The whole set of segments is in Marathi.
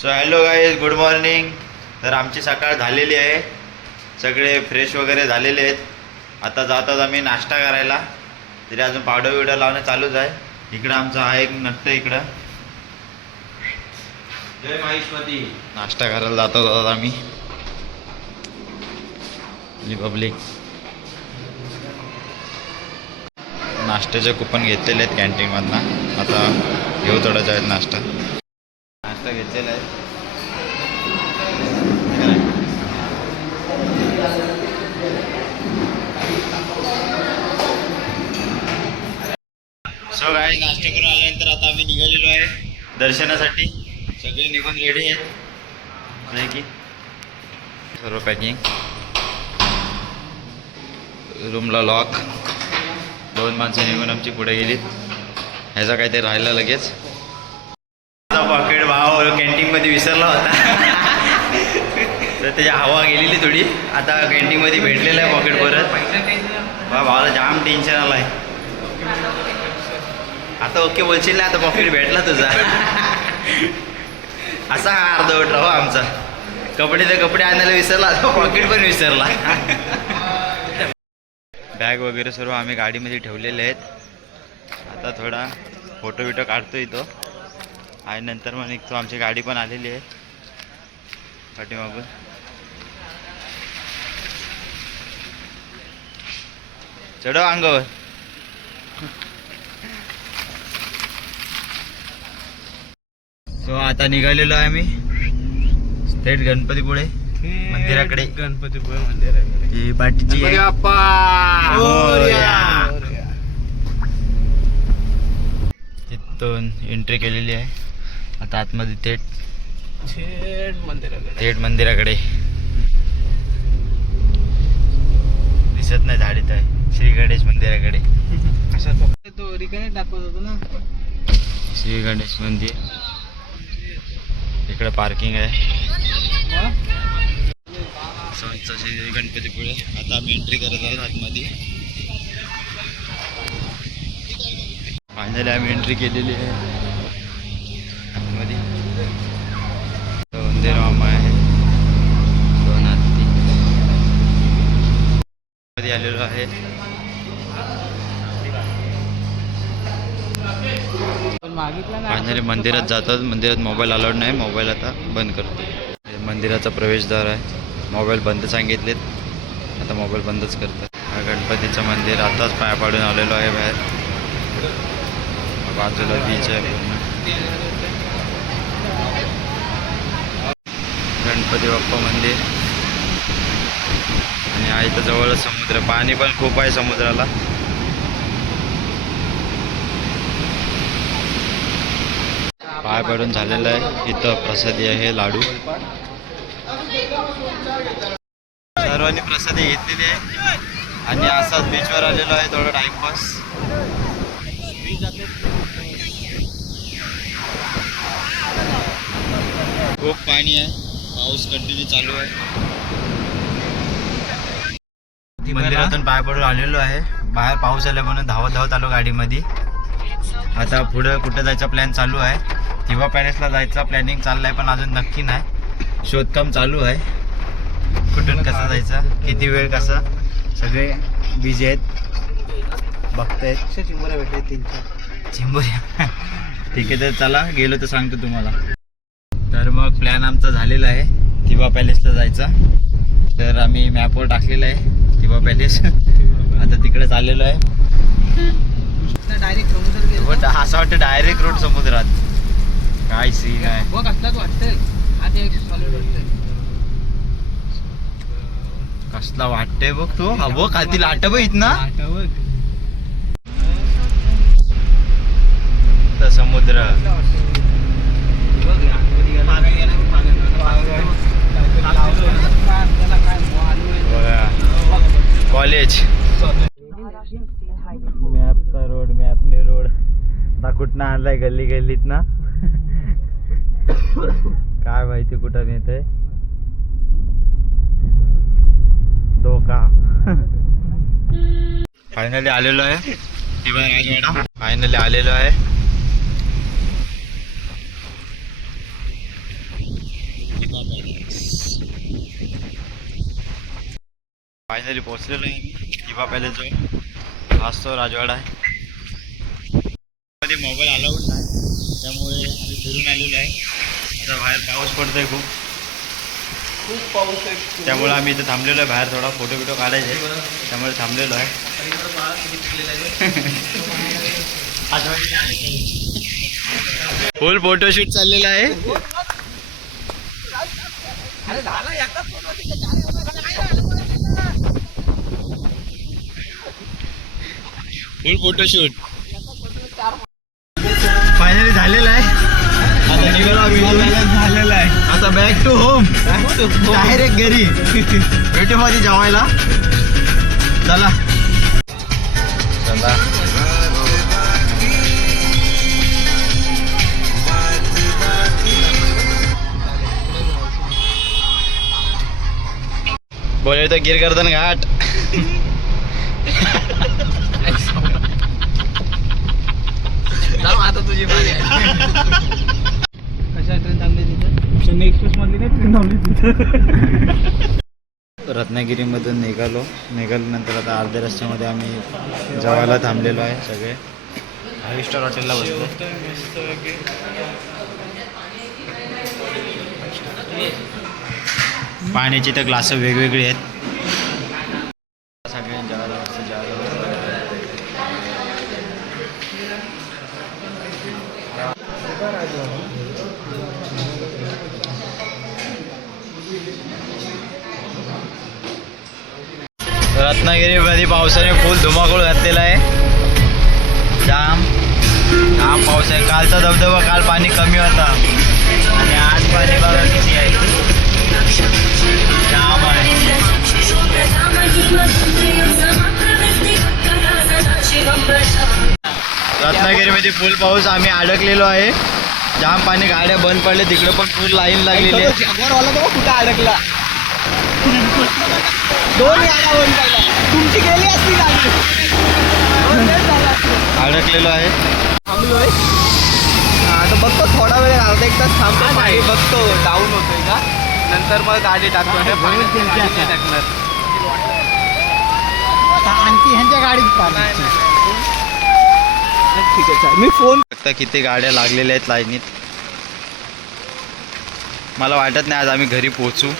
So hello guys, good morning. तर आमची सकाळ झालेली आहे, सगळे फ्रेश वगैरे झालेले आहेत. आता जातात आम्ही नाश्ता करायला. तरी अजून पावडर बिवडर लावणं चालूच आहे. इकडं आमचा हा एक नट्ट इकडं जय माहिष्मती नाश्ता करायला जातो आम्ही. पब्लिक नाश्त्याचे कुपन घेतलेले आहेत कॅन्टीनमधनं. आता घेऊ थोडाच आहेत नाश्ता घेतलेला आहे. सो गाडी नाश्ता करून आल्यानंतर आता आम्ही निघालेलो आहे दर्शनासाठी. सगळे निघून रेडी आहेत. नाही की सर्व पॅकिंग, रूमला लॉक. 2 माणसं निघून आमची पुढे गेलीत. ह्याचा काहीतरी राहिला लगेच. पॉकेट भाव कॅन्टीनमध्ये विसरला होता तर त्याची हवा गेलेली थोडी. आता कॅन्टीनमध्ये भेटलेलं आहे पॉकेट परत. भावाला जाम टेन्शन आलं आहे. आता ओके बोलशील ना, आता पॉकेट भेटला तुझा असा हा अर्धवट राहो आमचा. कपडे आणायला विसरला, आता पॉकेट पण विसरला. बॅग वगैरे सर्व आम्ही गाडीमध्ये ठेवलेले आहेत. आता थोडा फोटो बिटो काढतो इथं आणि नंतर मग निघतो. आमची गाडी पण आलेली आहे पाठीमागून. चढव अंगावर. सो आता निघालेलो आहे आम्ही थेट गणपतीपुळे मंदिराकडे. गणपतीपुळे मंदिराकडे बाटीची तिथून एंट्री केलेली आहे. आता आतमध्ये थेट मंदिराकडे. दिसत नाही झाडीत आहे. श्री गणेश मंदिराकडे. असा तो रिकाने दाखवत होतो ना. श्री गणेश मंदिर इकडे पार्किंग आहे. श्री गणपतीपुळे. आता आम्ही एंट्री करत आहोत आतमध्ये. फायनली आम्ही एंट्री केलेली आहे आतमध्ये. मंदिर मामा आहे. 2 हत्ती मध्ये आलेलो आहे. फायनली मंदिरात जातात. मंदिरात मोबाईल अलाउड नाही. मोबाईल आता बंद करतो. मंदिराचा प्रवेशद्वार आहे. मोबाईल बंद सांगितलेत, आता मोबाईल बंदच करतात. हा गणपतीचं मंदिर. आताच पाया पाडून आलेलो आहे बाहेर. बाजूला बीच आहे पूर्ण. गणपती बाप्पा मंदिर. आणि आहे इथं जवळच समुद्र. पाणी पण खूप आहे समुद्राला. पाय पडून झालेलं आहे. इथं प्रसादी आहे, लाडू. सर्वांनी प्रसादी घेतलेली आहे आणि असाच बीचवर आलेलो आहे थोडं टाइमपास. खूप पाणी आहे. पाऊस कंटिन्यू चालू आहे. मंदिरातून पाय पडून आलेलो आहे. बाहेर पाऊस आला म्हणून धावत आलो गाडीमध्ये. आता पुढं कुठं जायचा प्लॅन चालू आहे. थिबा पॅलेसला जायचा प्लॅनिंग चाललाय, पण अजून नक्की नाही. शोधकाम चालू आहे. कुठून कसं जायचं, किती वेळ, कसं. सगळे बिझी आहेत, बघतायत. चिंबोऱ्या भेटले 3-4 चिंबोऱ्या. ठीक आहे, तर चला गेलो तर सांगतो तुम्हाला. तर मग प्लॅन आमचा झालेला आहे थिबा पॅलेसला जायचा. तर आम्ही मॅपवर टाकलेलं आहे थिबा पॅलेस. आता तिकडे चाललेलो आहे. डायरेक्ट समुद्र असं वाटतं डायरेक्ट रोड समुद्रात. काय सीन आहे. कसला वाटतंय बघ तो. हा बघ खातील आट बघ इथना समुद्र. कॉलेज. मॅपचा रोड, मॅपने रोड कुठनं आणलाय गल्लीत ना. काय माहिती कुठं नेतंय. धोका. फायनली आलेलो आहे थिबा राजवाडा. फायनली आलेलो आहे. फायनली पोहोचलेलो आहे दिवा पॅलेसजवळ. हाच तो राजवाडा आहे. मध्ये मोबाईल अलाउड नाही त्यामुळे आम्ही फिरून आलेलो आहे. आता बाहेर पाऊस पडतोय खूप पाऊस आहे. त्यामुळे आम्ही इथे थांबलेलो आहे. बाहेर थोडा फोटो बिटो काढायचे त्यामुळे थांबलेलो आहे. फुल फोटोशूट चाललेला आहे. फुल फोटोशूट फायनली झालेला आहे. आता निघालो आम्ही. झालेला आहे. आता बॅक टू होम. डायरेक्ट घरी भेटू मध्ये जेवायला. चला चला. बोले तो गिरगर्दन घाट. आता तुझी बारी आहे. कशा ट्रेन थांबली तिथं? चेन्नई एक्सप्रेस मधली नाही ट्रेन थांबली तिथं. रत्नागिरीमधून निघाल्यानंतर आता अर्ध्या रस्त्यामध्ये आम्ही जेवायला थांबलेलो आहे. सगळे 5 स्टार हॉटेलला बसलो. पाण्याची तर ग्लास वेगवेगळी आहेत. सगळे जेवायला रत्नागिरीमध्ये पावसाने फुल धुमाकूळ घातलेला आहे. जाम पाऊस आहे. कालचा धबधबा काल पाणी कमी होता आणि आज पाणी बघा किती आहे. जाम आहे. रत्नागिरीमध्ये फुल पाऊस. आम्ही अडकलेलो आहे. जाम पाणी. गाड्या बंद पडले. तिकडे पण फुल लाईन लागलेली आहे. कुठं अडकला. 2 गाड्या बंद पडल्या. तुमची गेली असती गाडी. अडकलेलो आहे. थांबलोय. आता बघतो थोडा वेळ अर्धा 1 तास थांबतो. पाणी बघतो डाऊन होतोय का. नंतर मग गाडी टाकतो. टाकणार आणखी ह्यांच्या गाडीत ठीक आहे. मी फोन बघता किती गाड्या लागलेल्या आहेत लाईनीत. मला वाटत नाही आज आम्ही घरी पोहोचू,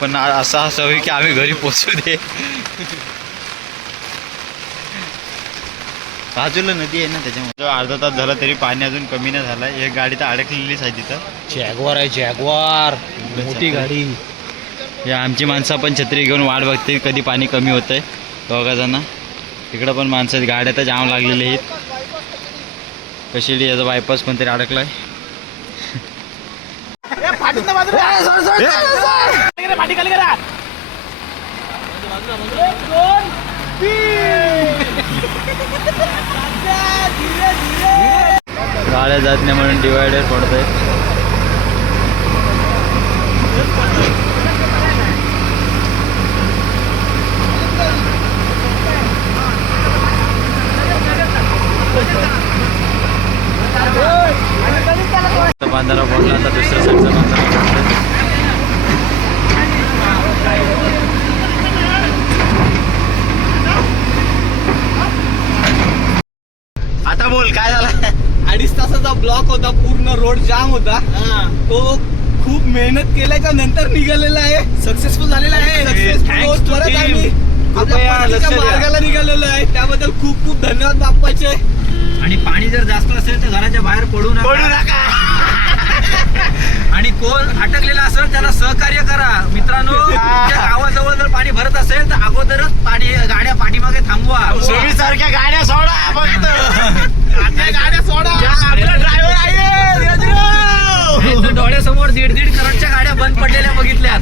पण असा होईल की आम्ही घरी पोहोचू दे. बाजूला नदी आहे ना त्याच्यामुळे अर्धा तास झाला तरी पाणी अजून कमी नाही झालं. एक गाडी तर अडकलेलीच आहे तिथं. जॅगवार आहे. जॅगवार मोठी गाडी. या आमची माणसं पण छत्री घेऊन वाट बघते कधी पाणी कमी होतंय. दोघा जण तिकडं पण माणसं आहेत. गाड्या तर जाम लागलेल्या आहेत. कशी याचा बायपास कोणतरी अडकलाय. गाड्या जात नाही म्हणून डिवायडर पडतंय. बांधारा पडला. आता दुसऱ्या साईडचा बांधारा पडतोय. आता बोल काय झालं. 2.5 तासाचा ब्लॉक होता. पूर्ण रोड जाम होता. तो खूप मेहनत केल्याच्या नंतर निघालेला आहे. सक्सेसफुल झालेला आहे. सक्सेसफुल परत आम्ही आपल्या मार्गाला निघालेलो आहे. त्याबद्दल खूप खूप धन्यवाद बाप्पाचे. आणि पाणी जर जास्त असेल तर घराच्या बाहेर पडू नका. आणि कोण अटकलेला असेल त्याला सहकार्य करा. मित्रांनो, तुमच्या गावाजवळ जर पाणी भरत असेल तर अगोदरच गाड्या पाठीमागे थांबवा. तुम्ही सारख्या गाड्या सोडा. फक्त गाड्या सोडा. आपला ड्रायव्हर आहे. डोळ्यासमोर 1.5 करोडच्या गाड्या बंद पडलेल्या बघितल्यात.